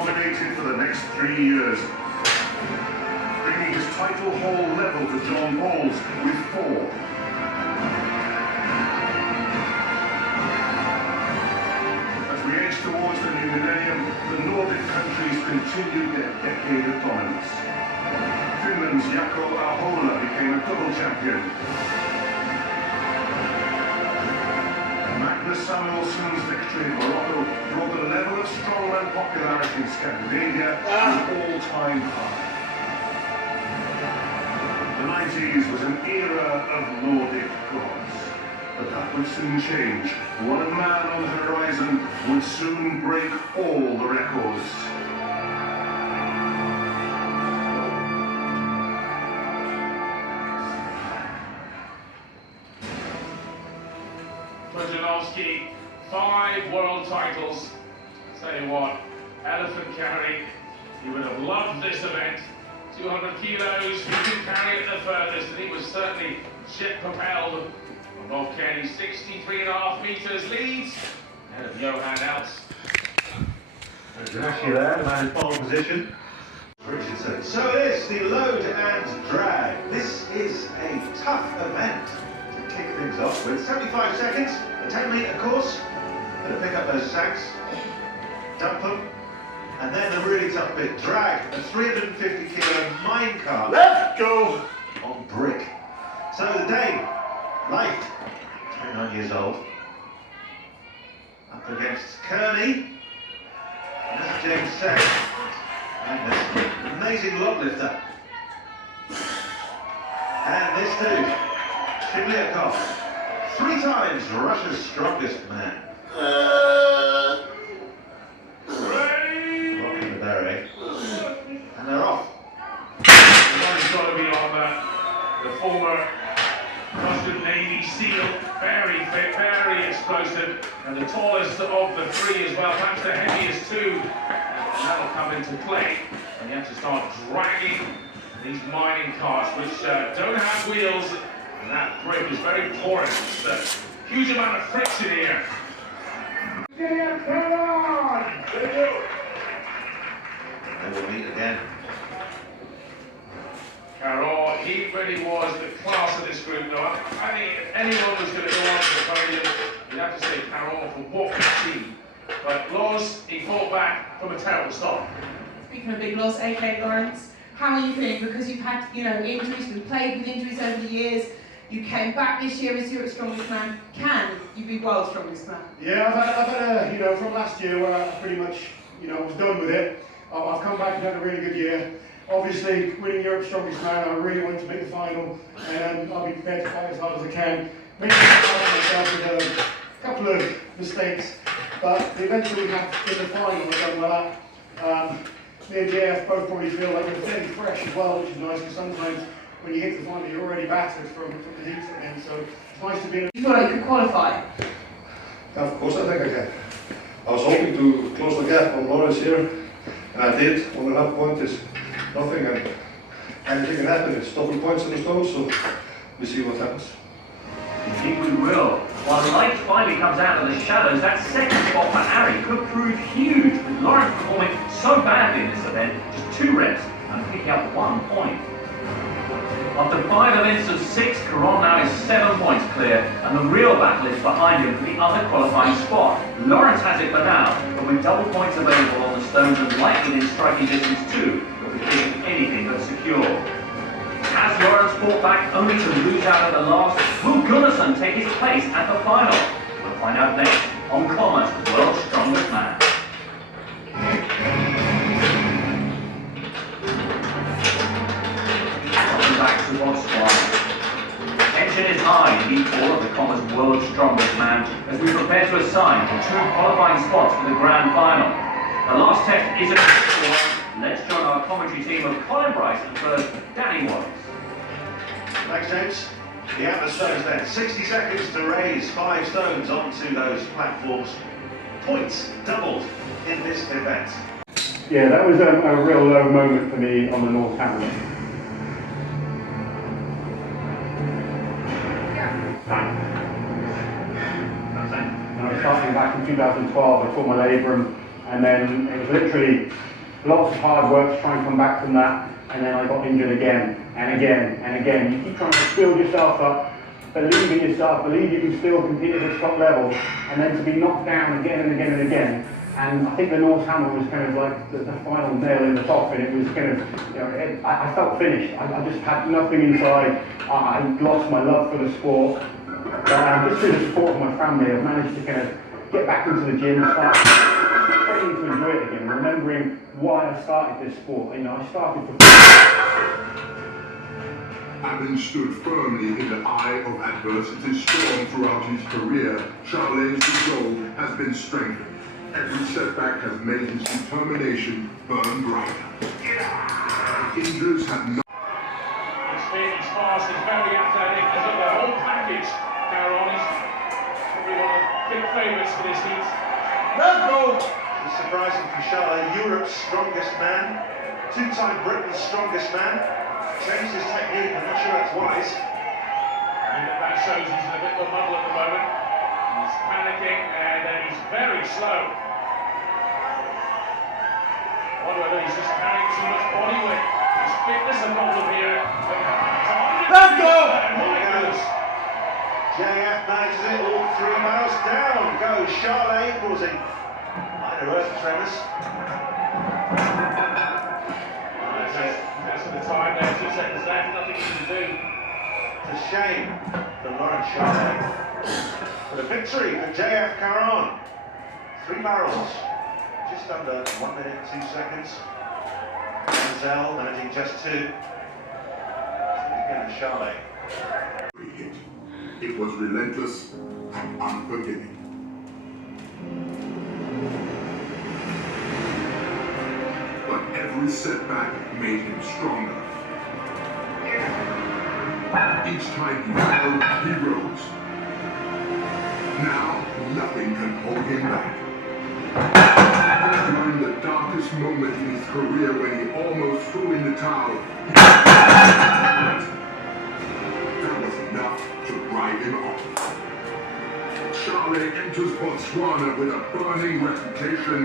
dominated for the next 3 years, bringing his title haul level to John Paul's with 4. As we edge towards the new millennium, the Nordic countries continued their decade of dominance. Finland's Jaakko Ahola became a double champion. Magnus Samuelsson's victory in Morocco brought the level of strongman popularity in Scandinavia to an all-time high. The 90s was an era of Nordic gods, but that would soon change. One man on the horizon would soon break all the records. Pudzianowski, 5 world titles. I'll tell you what, elephant carry, he would have loved this event. 200 kilos, he could carry it the furthest, and he was certainly jet-propelled. Bob Kenny, 63.5 metres leads, ahead of Johan Elst. Actually there, the man in pole position. Richardson. So it is the load and drag. This is a tough event to kick things off with. 75 seconds, a 10-metre course. Gonna pick up those sacks, dump them, and then the really tough bit, drag a 350 kilo minecart. Let's go! On brick. So the Dane, Light, 29 years old, up against Kearney. And this is James Sack, and this amazing log lifter. And this dude, Shimliakov, 3 times Russia's strongest man. Rocking the berry. And they're off. One's got to be on the former Russian Navy SEAL, very fit, very explosive, and the tallest of the 3 as well, perhaps the heaviest too. And that'll come into play, and you have to start dragging these mining carts, which don't have wheels, and that brick is very porous. There's a huge amount of friction here. And we'll meet again. Carroll, he really was the class of this group, though. I think if anyone was going to go on to the podium, you'd have to say Carroll for what we've seen. But Loz, he fought back from a terrible start. Speaking of big loss, AK Lawrence, how are you feeling? Because you've had, injuries, you've played with injuries over the years. You came back this year as Europe's strongest man. Can you be world's strongest man? Yeah, I've had a, from last year where I pretty much, was done with it. I've come back and had a really good year. Obviously, winning Europe's strongest man, I really wanted to make the final, and I'll be prepared to fight as hard as I can. Maybe myself with a couple of mistakes, but the events that we have in the final I've done well at. Me and JF both probably feel like we're fairly fresh as well, which is nice, because sometimes when you hit the final, you're already battered from the heats again, so it's nice to be in a... You feel like you could qualify? Yeah, of course I think I can. I was hoping to close the gap on Lawrence here, and I did. 1.5 points is nothing, and anything can happen. It's double points in the stone, so we see what happens. Indeed we will. While Light finally comes out of the shadows, that second spot for Ari could prove huge, with Lawrence performing so badly in this event, just 2 reps and picking up 1 point. After 5 events of 6, Caron now is 7 points clear, and the real battle is behind him for the other qualifying spot. Lawrence has it for now, but with double points available on the stones and Light within striking distance too, will be feeling anything but secure. Has Lawrence fought back only to lose out at the last? Will Gunnarsson take his place at the final? We'll find out next on Commerce, the world's strongest man. Welcome back to Bob Squire. Tension is high in each all of the Commerce world's strongest man as we prepare to assign the 2 qualifying spots for the grand final. The last test is a critical one. Let's join our commentary team of Colin Bryce and first Danny Wallace. Thanks, James. The outer stones then. 60 seconds to raise 5 stones onto those platforms. Points doubled in this event. Yeah, that was a real low moment for me on the North Camera. I was starting back in 2012, I tore my labrum, and then it was literally lots of hard work to try and come back from that, and then I got injured again, and again, and again. You keep trying to build yourself up, believe in yourself, believe you can still compete at this top level, and then to be knocked down again and again and again. And I think the North Hammer was kind of like the final nail in the coffin. It was kind of, you know, I felt finished. I just had nothing inside. I lost my love for the sport. But just through the support of my family, I've managed to kind of get back into the gym and start training to enjoy it again, remembering why I started this sport. You know, I started for... Having stood firmly in the eye of adversity storm throughout his career, Charles's resolve has been strengthened. Every setback has made his determination burn brighter. Injuries have not... He's fit, he's fast, he's very athletic, he's got the whole package. Caron is probably one of the big favourites for this heat. Let's go! It's surprising for Charles, Europe's strongest man, two-time Britain's strongest man. Changed his technique, I'm not sure that's wise. And that shows he's in a bit of a muddle at the moment. He's panicking and then he's very slow. I wonder whether he's just carrying too much body weight. His fitness a problem here. Let's go! JF manages it, all 3 miles down goes Charles, causing minor earth tremors. That's the time there, 2 seconds left, nothing he can do. It's a shame for Laurent Charles. But a victory for JF Caron. 3 barrels, just under 1 minute 2 seconds. Denzel managing just 2. Again to Charles. It was relentless and unforgiving. But every setback made him stronger. Each time he fell, he rose. Now, nothing can hold him back. During the darkest moment in his career when he almost threw in the towel, that was enough to drive him off. Charles enters Botswana with a burning reputation